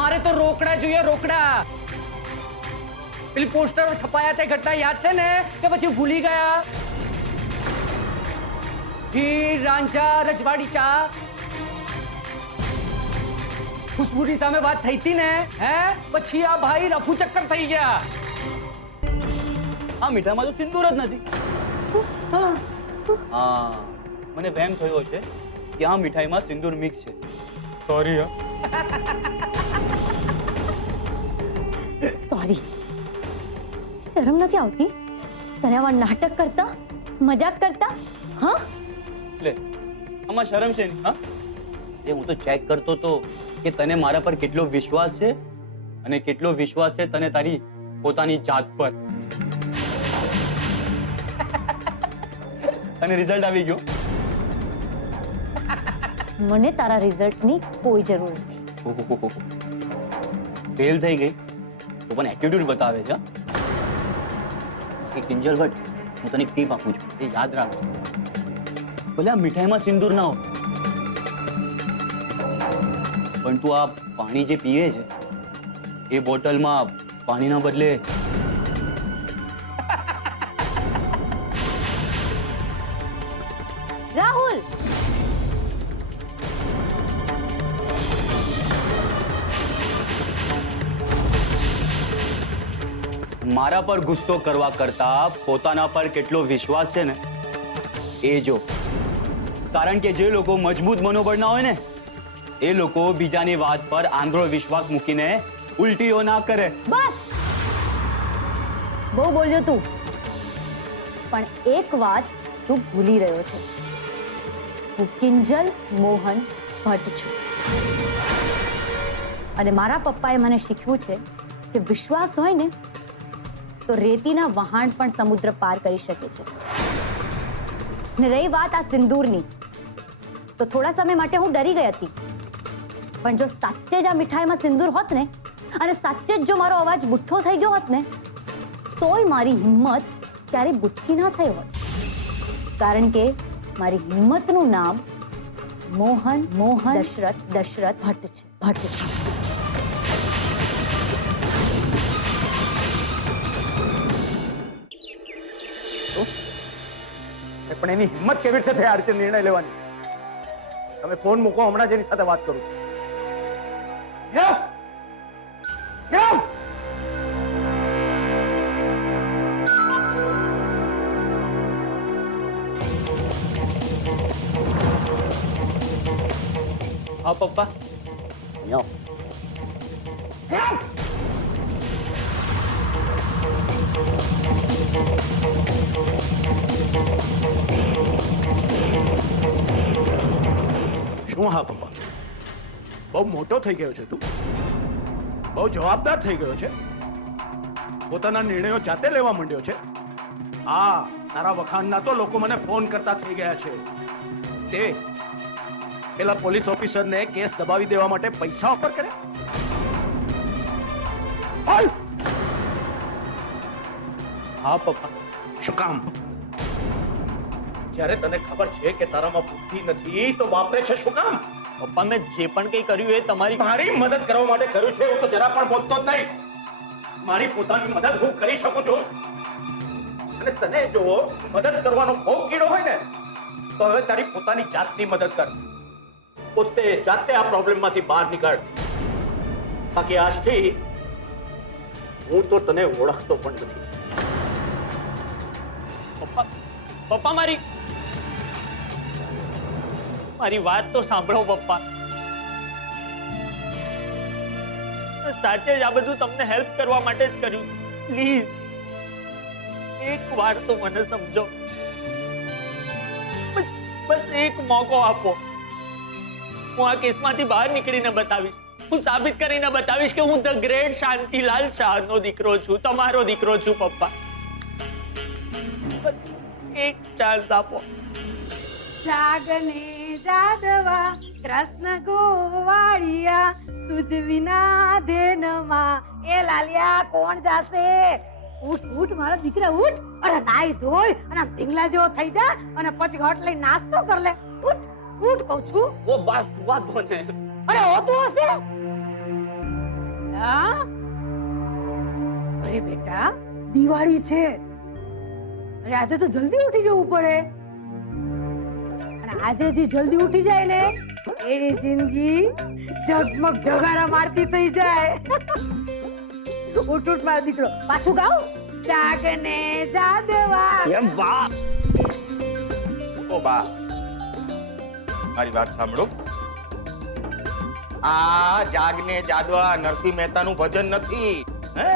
મારે તો રોકડા જોઈએ, રોકડા. પેલી પોસ્ટરો છપાયા તે ઘટના યાદ છે ને કે પછી ભૂલી ગયા? હીર રાંઝા રજવાડી ચા, ખુશ્બુની સામે વાત થઈ હતી ને, હે? પછી આ ભાઈ રફુ ચક્કર થઈ ગયા. આ મીઠામાં તો સિંદૂર જ નથી. હા, મને વહેમ થયો છે કે આ મીઠાઈમાં સિંદૂર મિક્સ છે. સોરી. સોરી. શરમ નથી આવતી તને આવા નાટક કરતા, મજાક કરતા? હા, લે આમાં શરમ છે ને? હા, એ હું તો ચેક કરતો તો કે તને મારા પર કેટલો વિશ્વાસ છે અને કેટલો વિશ્વાસ છે તને તારી પોતાની જાત પર. અને રિઝલ્ટ આવી ગયો. મને તારા રિઝલ્ટની કોઈ જરૂર નથી. ફેલ થઈ ગઈ તો પણ એટીટ્યુડ બતાવે છે. કે કિંજલ ભટ્ટ, હું તને એક ટીપ આપું છું, એ યાદ રાખ. ભલે આ મીઠાઈમાં સિંદૂર ના હોય, પણ તું આ પાણી જે પીવે છે એ બોટલમાં પાણીના બદલે રાહુલ, મારા પર ગુસ્સો કરવા કરતા પોતાના પર કેટલો વિશ્વાસ છે ને એ જો. કારણ કે જે લોકો મજબૂત મનોબળના હોય ને એ લોકો બીજાની વાત પર આંધળો વિશ્વાસ મૂકીને ઉલટીઓ ના કરે. બસ બહુ બોલ્યો તું. પણ એક વાત તું ભૂલી રહ્યો છે. હું કિંજલ મોહન ભટ્ટ છું અને મારા પપ્પાએ મને શીખવ્યું છે કે વિશ્વાસ હોય ને તો રેતીના વહાણ પણ સમુદ્ર પાર કરી શકે છે. ને રહી વાત આ સિંદૂરની, તો થોડા સમય માટે હું ડરી ગઈ હતી. પણ જો સાચે જ આ મીઠાઈમાં સિંદૂર હોત ને અને સાચે જ જો મારો અવાજ બુઠ્ઠો થઈ ગયો હોત ને તોય મારી હિંમત ક્યારે બુઠ્ઠી ના થઈ હોત. કારણ કે મારી હિંમતનું નામ મોહન દશરથ ભટ્ટ છે. પણ એની હિંમત કેવી રીતે થઈ આ રીતે નિર્ણય લેવાની? તમે ફોન મૂકો, હમણાં જ એની સાથે વાત કરું. હા પપ્પા, અહીંયા આવો. શું હા પપ્પા? બહુ મોટો થઈ ગયો છે તું, બહુ જવાબદાર થઈ ગયો છે, પોતાના નિર્ણયો જાતે લેવા માંડ્યો છે. હા, તારા વખાણના તો લોકો મને ફોન કરતા થઈ ગયા છે. તે પેલા પોલીસ ઓફિસરને કેસ દબાવી દેવા માટે પૈસા ઓફર કર્યા. હા પપ્પા. શું કામ? જ્યારે તને ખબર છે કે તારામાં બુદ્ધિ નથી તો વાપરે છે શું કામ? પપ્પા, મેં જે પણ કંઈ કર્યું એ મારી મદદ કરવા માટે કર્યું છે. હું તો જરા પણ બોલતો જ નહીં. મારી પોતાની મદદ હું કરી શકું છું. અને તને જો મદદ કરવાનો બહુ કીડો હોય ને તો હવે તારી પોતાની જાતની મદદ કર. પોતે જાતે આ પ્રોબ્લેમમાંથી બહાર નીકળ. બાકી આજથી હું તો તને ઓળખતો પણ નથી. પપ્પા, મારી વાત તો સાંભળો પપ્પા. સાચે જ આ બધું તમને હેલ્પ કરવા માટે જ કર્યું. પ્લીઝ એક વાર તો મને સમજો. બસ એક મોકો આપો. હું આ કેસમાંથી બહાર નીકળીને બતાવીશ. હું સાબિત કરીને બતાવીશ કે હું ધ ગ્રેટ શાંતિલાલ શાહનો દીકરો છું, તમારો દીકરો છું પપ્પા. બસ એક ચાન્સ આપો. જાગને જાદવા કૃષ્ણ ગોવાળિયા તુજ વિના ધેનમાં એ લાલિયા કોણ જાશે? ઉઠ ઉઠ મારા દીકરા ઉઠ. અરે નાઈ ધોઈ અને આમ ઢીંગલા જેવો થઈ જા અને પછી ઘટ લઈ નાસ્તો કર લે. ઉઠ ઉઠ કહું છું. ઓ બસ સુવા દો ને. અરે હોતું હશે. અરે બેટા દિવાળી છે, અરે આજે તો જલ્દી ઉઠી જવું પડે, અને આજે જે જલ્દી ઉઠી જાય ને એની જિંદગી ઝગમગ જગારા મારતી થઈ જાય. ઉઠ ઉઠ મારો દીકરો, પાછું ગાઓ, જાગને જાદવા. એમ વાહ. ઓ બા, મારી વાત સાંભળો. આ જાગને જાદવા નરસિંહ મહેતાનું ભજન નથી, હે?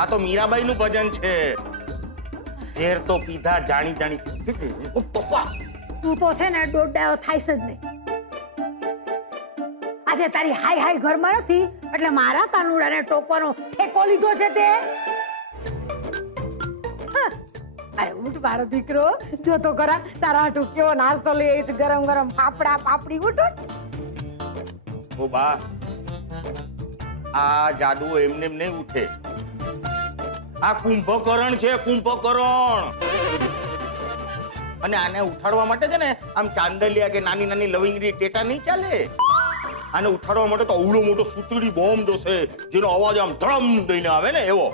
આ તો મીરાબાઈનું ભજન છે. ઝેર તો પીધા જાણી જાણી. ઓ પપ્પા, તું તો છે ને દોડાયો થાય જ નહીં. આજે તારી હાય હાય ઘરમાં નથી એટલે મારા કાનુડાને ટોકવાનો ઠેકો લીધો છે તે. હા. અરે ઉઠ મારો દીકરો, જો તો ખરા તારા હાટુ કેવો નાસ્તો લઈ આવી છું, ગરમ ગરમ ફાફડા પાપડી. ઉઠ ઉઠ. ઓ બા, આ જાદુ એમને એમ નહીં ઉઠે. આ કુંભકરણ છે, કુંભકરણ. અને આને ઉઠાડવા માટે છે ને આમ ચાંદલિયા કે નાની નાની લવિંગની ટેટા નહીં ચાલે. આને ઉઠાડવા માટે તો અવળો મોટો સુતડી બોમ્બ દોસે, જેનો અવાજ આમ ધડમ દઈને આવે ને એવો.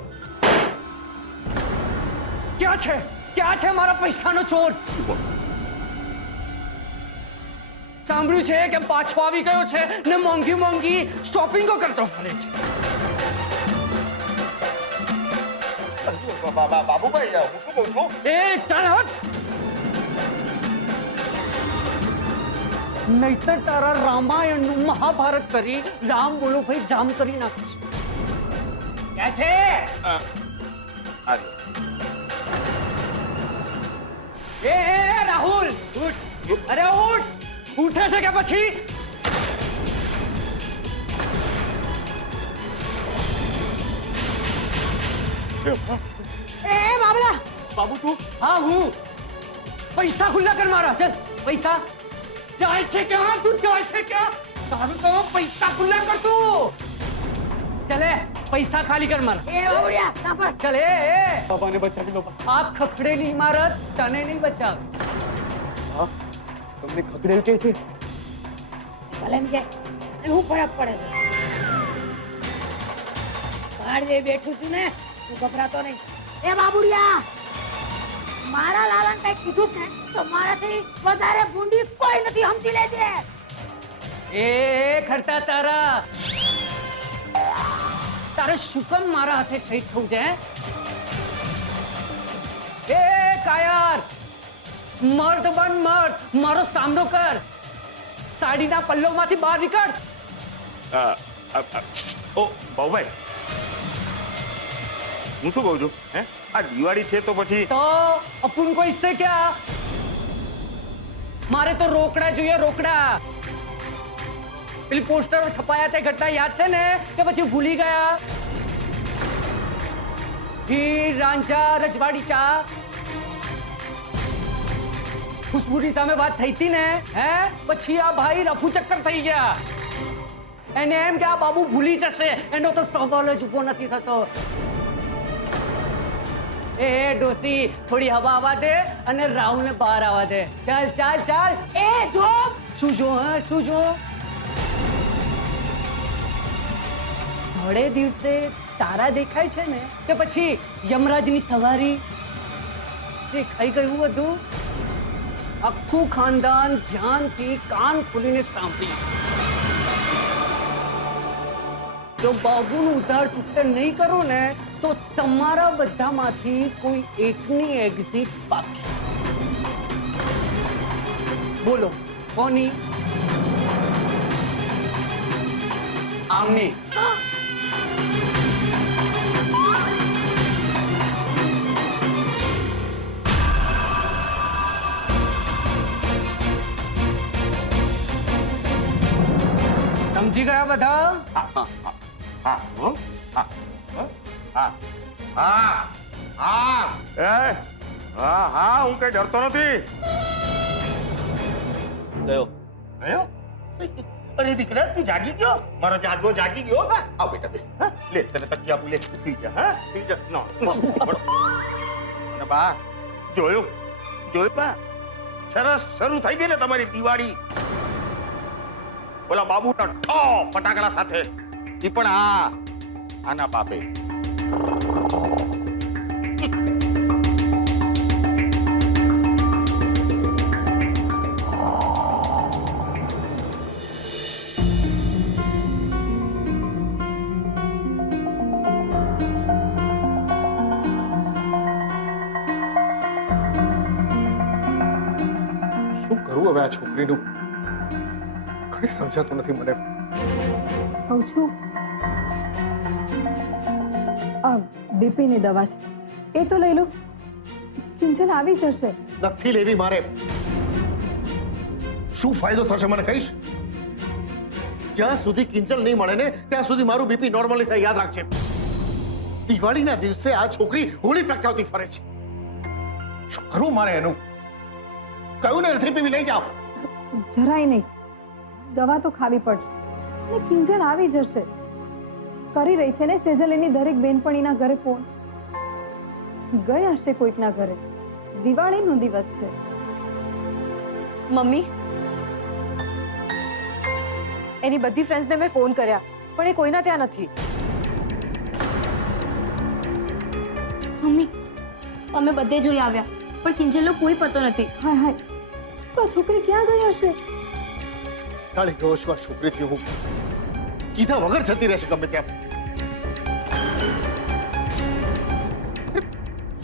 ક્યાં છે મારા પૈસાનો ચોર? સાંભળ્યું છે કે પાછો આવી ગયો છે ને મોંઘી મોંઘી શોપિંગો કરતો ફરે છે. બાબુભાઈ, હું શું કહું છું? એ ચાલ હટ. નહીતર તારા રામાયણનું મહાભારત કરી રામ બોલો ભાઈ રામ કરી નાખીશ. ક્યાં છે? એ રાહુલ ઉઠ. અરે ઉઠ. ઉઠે છે કે પછી? એ બાબલા, બાબુ તું? હા હું. પૈસા ખુલ્લા કર મારા. ચલ પૈસા. જાય છે ક્યાં? તું જાય છે ક્યાં? તારું તો પૈસા ખુલ્લા કર તું. ચલે પૈસા ખાલી કર મારા. એ બાબુડિયા સાંભળ. ચલે બાબાને બચાવી લો. આ ખખડેલી ઇમારત તને નહીં બચાવે. હા તમને ખખડેલ કે છે? ભલે ને કે શું ફરક પડે છે? બહાર જઈ બેઠું છું ને, તું ગભરાતો નહીં. એ બાબુડિયા, મારા લાલાને કઈ કીધું છે તો મારાથી વધારે ભૂંડી કોઈ નથી, સમજી લેજે. એ ખર્ચા તારા તારે શું કામ મારા હાથે શહીદ થવું છે? એ કાયર, મર્દ બન મર્દ, મારો સામનો કર. સાડીના પલ્લોમાંથી બહાર નીકળ. ઓ બાબુભાઈ, હું શું કહું છું? હે, આ દિવાળી છે તો પછી તો અપુન કો ઇસસે ક્યા? મારે તો રોકડા જોઈએ, રોકડા. પેલી પોસ્ટરો છપાયા તે ઘટના યાદ છે ને કે પછી ભૂલી ગયા? હીર રાંઝા રજવાડી ચા ખુશ્બુની સામે વાત થઈ હતી ને, હે? પછી આ ભાઈ રફુ ચક્કર થઈ ગયા. એને એમ કે આ બાબુ ભૂલી જશે, એનો તો સવાલ જ ઉભો નથી થતો. એ ડોસી થોડી હવા આવવા દે અને રાહુલને બહાર આવવા દે. ચાલ ચાલ ચાલ. એ જો શું જો? હા શું જો? ઘોડે દિવસે તારા દેખાય છે ને કે પછી યમરાજની સવારી દેખાઈ ગયું બધું? આખું ખાનદાન ધ્યાનથી કાન ખોલીને સાંભળી. જો બાબુનું ઉધાર ચૂકતે નહીં કરો ને તો તમારા બધામાંથી કોઈ એકની એક્ઝિટ બાકી. બોલો કોની? આમની. સમજી ગયા બધા? હા હા હા હા હા, હું કઈ ડરતો નથી. ગયો. ગયો? અરે દીકરા, તું જાગી ગયો? મારો જાગો જાગી ગયો. આવ બેટા બેસ. હા, લે તને તકિયા આપું, લે સુઈ જા. હા, સુઈ જા. નો બા, જોયું બા? સરસ શરૂ થઈ ગઈ ને તમારી દિવાળી. બોલા બાબુના ઠો ફટાકડા સાથે. ઈ પણ આના બાપે. શું કરવું હવે આ છોકરીનું કઈ સમજાતું નથી મને. કહું છું આ બીપી ની દવા છે એ તો લઈ લો, કિંજલ આવી જશે. નથી લેવી મારે. શું ફાયદો થશે મને કહીશ? જ્યાં સુધી કિંજલ નહીં મળે ને ત્યાં સુધી મારું બીપી નોર્મલી થાય. યાદ રાખજે, દિવાળીના દિવસે આ છોકરી હોળી પ્રગટાવતી ફરે છે. શું કરવું મારે એનું? કયું ને નથી પીવી, લઈ જાઓ. જરાય નહીં, દવા તો ખાવી પડશે. અને કિંજલ આવી જશે. કરી રહી છે ને સેજલ એની દરેક બેનપણીના ઘરે ફોન. ગઈ હશે કોઈકના ઘરે. દિવાળીનો દિવસ છે. મમ્મી, એની બધી ફ્રેન્ડ્સને મેં ફોન કર્યા પણ એ કોઈના ત્યાં નથી. મમ્મી, અમે બધે જોઈ આવ્યા પણ કિંજલનો કોઈ પતો નથી. હાય હાય, તો આ છોકરી ક્યાં ગઈ હશે? કાળી ગયો છું આ છોકરીથી હું. કીધા વગર જતી રહેશે ગમે ત્યાં.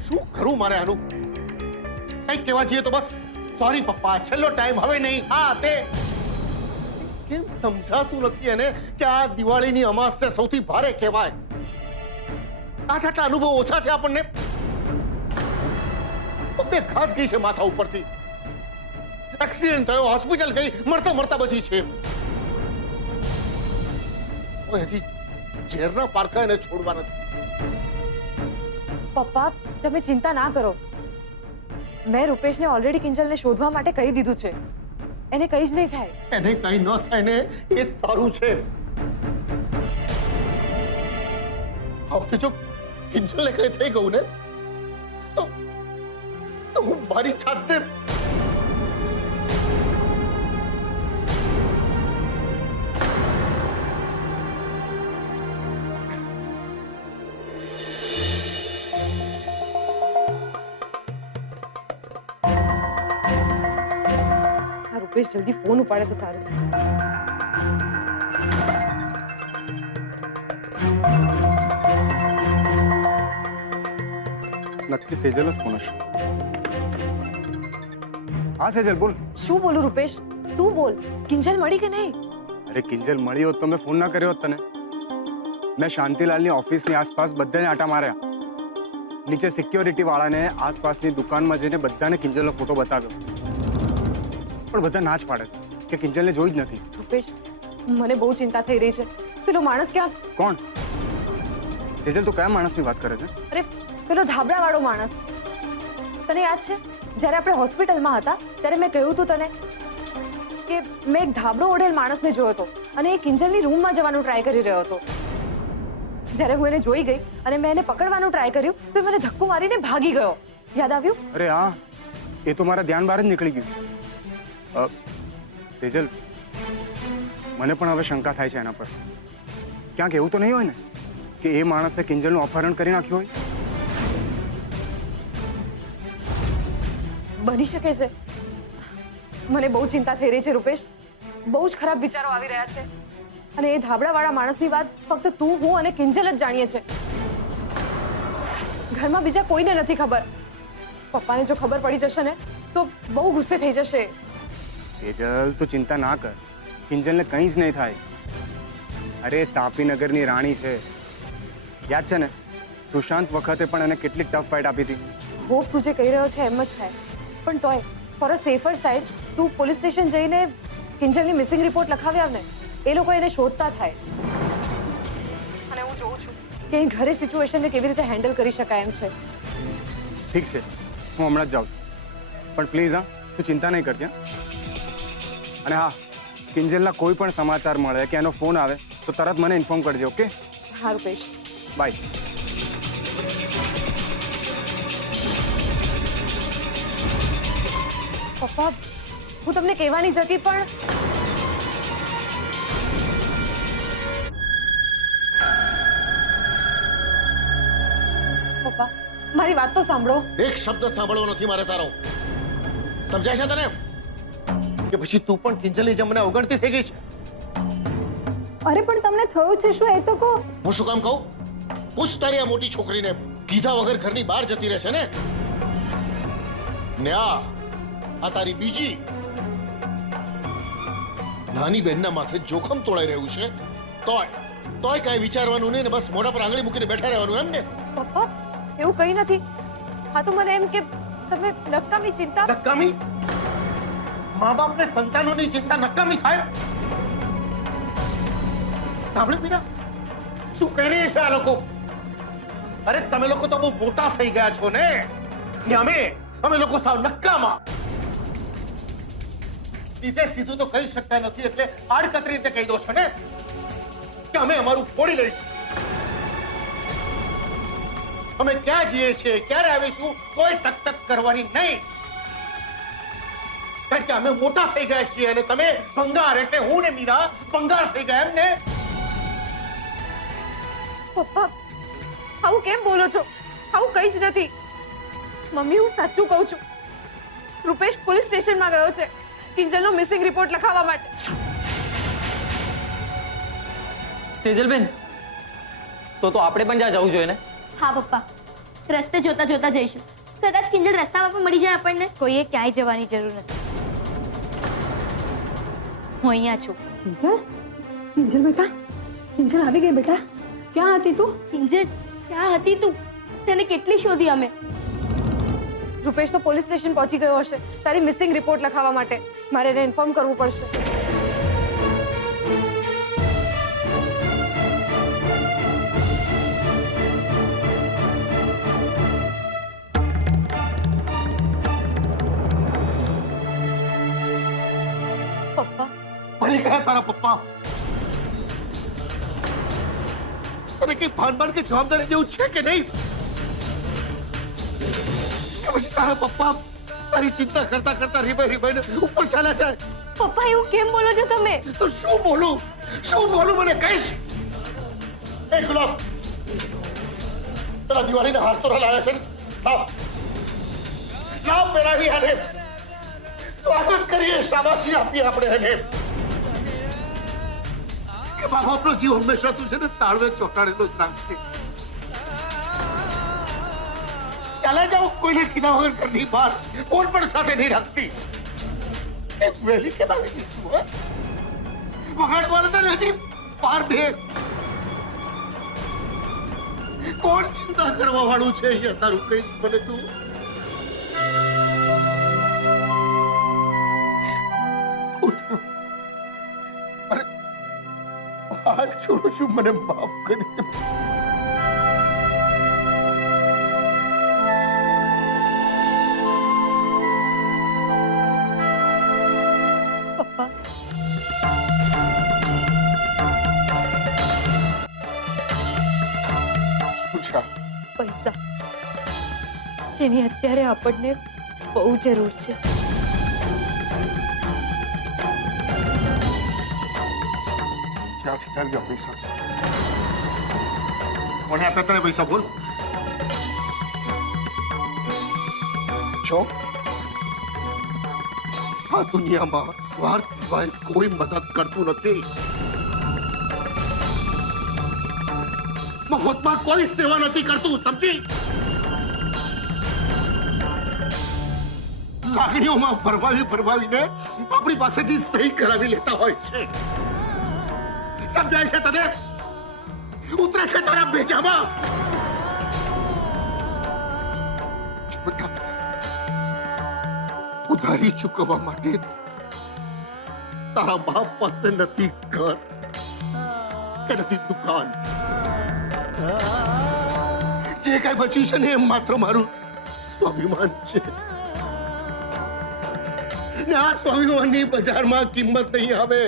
શું કરું મારે આનું? કઈક કહેવા જઈએ તો બસ સોરી પપ્પા, છેલ્લો ટાઈમ, હવે નહીં. હા તે કેમ સમજાતું નથી એને કે આ દિવાળીની અમાસ્યા સૌથી ભારે કહેવાય. આટલા અનુભવ ઓછા છે આપણને. બે ઘાત ગઈ છે માથા ઉપરથી. એક્સિડન્ટ થયો, હોસ્પિટલ ગઈ, મરતા મરતા બચી છે. ઓય હજી ઝેરના પારખા એને છોડવા નથી. પપ્પા, તમે ચિંતા ના કરો. મેં રૂપેશને ઓલરેડી કિંજલને શોધવા માટે કહી દીધું છે. એને કંઈ જ નહીં થાય. એને કઈ ન થાય ને એ જ સારું છે. આ વખતે જો કિંજલને કઈ થઈ ગયું ને તો હું મારી જાતને રૂપેશ જલ્દી ફોન ઉપાડે તો સારું. નક્કી સેજલ જ ફોન હશે. હા સેજલ બોલ. શું બોલું રૂપેશ? તું બોલ. કિંજલ મળી કે નહીં? અરે કિંજલ મળી હોત તો મેં ફોન ના કર્યો હોત તને. મેં શાંતિલાલની ઓફિસની આસપાસ બધાને આટા માર્યા. નીચે સિક્યોરિટી વાળાને આસપાસની દુકાનમાં જઈને બધાને કિંજલનો ફોટો બતાવ્યો. પણ બધા ના જ પાડે છે કે કિંજલને જોઈ જ નથી. રૂપેશ, મને બહુ ચિંતા થઈ રહી છે. પેલો માણસ ક્યાં? કોણ? સેજલ તું કયા માણસની વાત કરે છે? અરે પેલો ધાબળાવાળો માણસ. તને યાદ છે જ્યારે આપણે હોસ્પિટલમાં હતા ત્યારે મેં કહ્યું હતું તને કે મેં એક ધાબળો ઓઢેલ માણસને જોયો હતો અને એ કિંજલની રૂમમાં જવાનું ટ્રાય કરી રહ્યો હતો. જ્યારે હું એને જોઈ ગઈ અને મેં એને પકડવાનું ટ્રાય કર્યું તો એ મને ધક્કો મારીને ભાગી ગયો. યાદ આવ્યું? અરે હા, એ તો મારા ધ્યાન બહાર જ નીકળી ગયું. સેજલ, મને પણ હવે શંકા થાય છે એના પર. ક્યાંક એવું તો નહીં હોય ને કે એ માણસે કિંજલનું અપહરણ કરી નાખ્યું હોય? બની શકે છે. મને બહુ ચિંતા થઈ રહી છે રૂપેશ. બહુ જ ખરાબ વિચારો આવી રહ્યા છે અને એ ધાબળાવાળા માણસની વાત ફક્ત તું, હું અને કિંજલ જ જાણીએ છે. ઘરમાં બીજા કોઈને નથી ખબર. પપ્પાને જો ખબર પડી જશે ને તો બહુ ગુસ્સે થઈ જશે. સેજલ તું ચિંતા ના કર, કિંજલને કંઈ જ નહીં થાય. અરે તાપીનગરની રાણી છે, યાદ છે ને? સુશાંત વખતે પણ એને કેટલી ટફ ફાઇટ આપી હતી. હોપ તું જે કહી રહ્યો છે એમ જ થાય, પણ તોય ફોર અ સેફર સાઇડ તું પોલીસ સ્ટેશન જઈને કિંજલની મિસિંગ રિપોર્ટ લખાવી આવ ને. એ લોકો એને શોધતા થાય. અને હું જોઉં છું કે અહીં ઘરે સિચ્યુએશનને કેવી રીતે હેન્ડલ કરી શકાય એમ છે. ઠીક છે, હું હમણાં જ જાઉં છું. પણ પ્લીઝ હા, તું ચિંતા નહીં કરતી. અને હા, કિંજલના કોઈ પણ સમાચાર મળે કે એનો ફોન આવે તો તરત મને ઇન્ફોર્મ કરજો. ઓકે? હા રૂપેશ. બાય. પપ્પા, હું તમને કહેવાની જ હતી પણ પપ્પા મારી વાત તો સાંભળો. એક શબ્દ સાંભળવો નથી મારે તારો. સમજાય છે તને કે પછી તું પણ કિંજલની જેમ મને અવગણતી થઈ ગઈ છે? અરે પણ તમને થયું છે શું એ તો કહો. હું શું કામ કહું? પૂછ તારી આ મોટી છોકરીને. કીધા વગર ઘરની બહાર જતી રહેશે ને? ને આ તારી બીજી નાની બહેનના માથે જોખમ તોડાઈ રહ્યું છે. તોય કઈ વિચારવાનું નહીં ને બસ મોઢા પર આંગળી મૂકીને બેઠા રહેવાનું એમ ને? પપ્પા એવું કંઈ નથી. હા તો મને એમ કે તમે નકામી ચિંતા. નકામી? મા બાપને સંતાનોની ચિંતા નકામી થાય? સાંભળ્યું મીરા? શું કહી રહ્યા છે આ લોકો? અરે તમે લોકો તો બહુ મોટા થઈ ગયા છો ને અમે લોકો સાવ નકામા. સીધે સીધું તો કહી શકતા નથી એટલે આડકતરી રીતે કહી દો છો ને કે અમે અમારું ફોડી લઈશું. અમે ક્યાં જઈએ છીએ, ક્યારે આવીશું, કોઈ ટક કરવાની નહીં. કારણ કે અમે મોટા થઈ ગયા છીએ અને તમે ભંગાર, એટલે હું ને મીરા ભંગાર થઈ ગયા એમ ને? પપ્પા આવું કેમ બોલો છો? આવું કંઈ જ નથી. મમ્મી હું સાચું કહું છું. રૂપેશ પોલીસ સ્ટેશનમાં ગયો છે કિંજલનો મિસિંગ રિપોર્ટ લખાવવા માટે. સેજલબેન તો આપણે પણ ત્યાં જવું જોઈએ ને? હા પપ્પા, રસ્તે જોતા જોતા જઈશું. કદાચ કિંજલ રસ્તામાં પણ મળી જાય આપણને. કોઈએ ક્યાંય જવાની જરૂર નથી. હું અહીંયા છું. કિંજલ બેટા, કિંજલ આવી ગઈ બેટા. ક્યાં હતી તું? કિંજલ ક્યાં હતી તું? તને કેટલી શોધી અમે. રૂપેશ તો પોલીસ સ્ટેશન પહોંચી ગયો હશે તારી મિસિંગ રિપોર્ટ લખાવવા માટે. મારે એને ઇન્ફોર્મ કરવું પડશે. પપ્પા મરી ગયા તારા પપ્પા? તને કઈ ભાન કે જવાબદારી જેવું છે કે નહીં? કે પછી તારા પપ્પા તારી ચિંતા કરતા કરતા રીબાઈને ઉપર ચાલ્યા જાય? પપ્પા એવું કેમ બોલો છો તમે? તો શું બોલું મને કહીશ? એ ગુલાબ, પેલા દિવાળીના હાર તો લાવ્યા છે ને? લાવ પહેરાવી આને, સ્વાગત કરીએ, શાબાશી આપીએ આપણે એને કે મા બાપનો જીવ હંમેશા તું છે ને તાળવે ચોંટાડેલો જ રાખજે. ચાલે જાઓ કોઈને કીધા વગર ઘરની બહાર, ફોન પણ સાથે નહીં રાખતી. વહેલી કેમ આવી ગઈ તું? વગાડવાના તને હજી 12 કોણ ચિંતા કરવા વાળું છે અહીંયા તારું? કઈ મને તું હાથ છોડું છું, મને માફ કરી દે. પપ્પા પૈસા જેની અત્યારે આપણને બહુ જરૂર છે. ક્યાંથી આવ્યા પૈસા? કોને આપ્યા તને પૈસા? બોલ. જો આ દુનિયામાં સ્વાર્થ સિવાય કોઈ મદદ કરતું નથી. મફતમાં કોઈ સેવા નથી કરતું, સમજી? લાગણીઓમાં ભરમાવીને આપણી પાસેથી સહી કરાવી લેતા હોય છે. સમજાય છે તને? ઉતરે છે તારા ભેજામાં? ઉધારી ચૂકવવા માટે તારા બાપ પાસે નથી ઘર કે નથી દુકાન. જે કઈ બચ્યું છે ને એ માત્ર મારું સ્વાભિમાન છે ને આ સ્વાભિમાનની બજારમાં કિંમત નહીં આવે.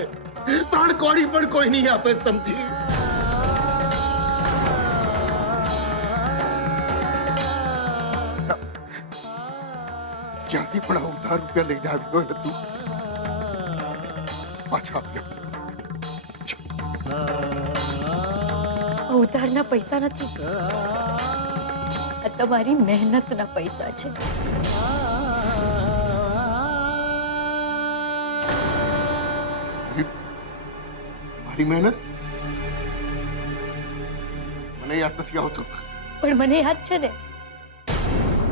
3 કોડી પણ કોઈ નહીં આપે, સમજી? જ્યાંથી પણ ઉધાર રૂપિયા લઈને આવ્યો હોય તું પાછા આપ્યા. ઉધારના પૈસા નથી, તમારી મહેનતના પૈસા છે. મારી મહેનત મને યાદ નથી આવતું. પણ મને યાદ છે ને,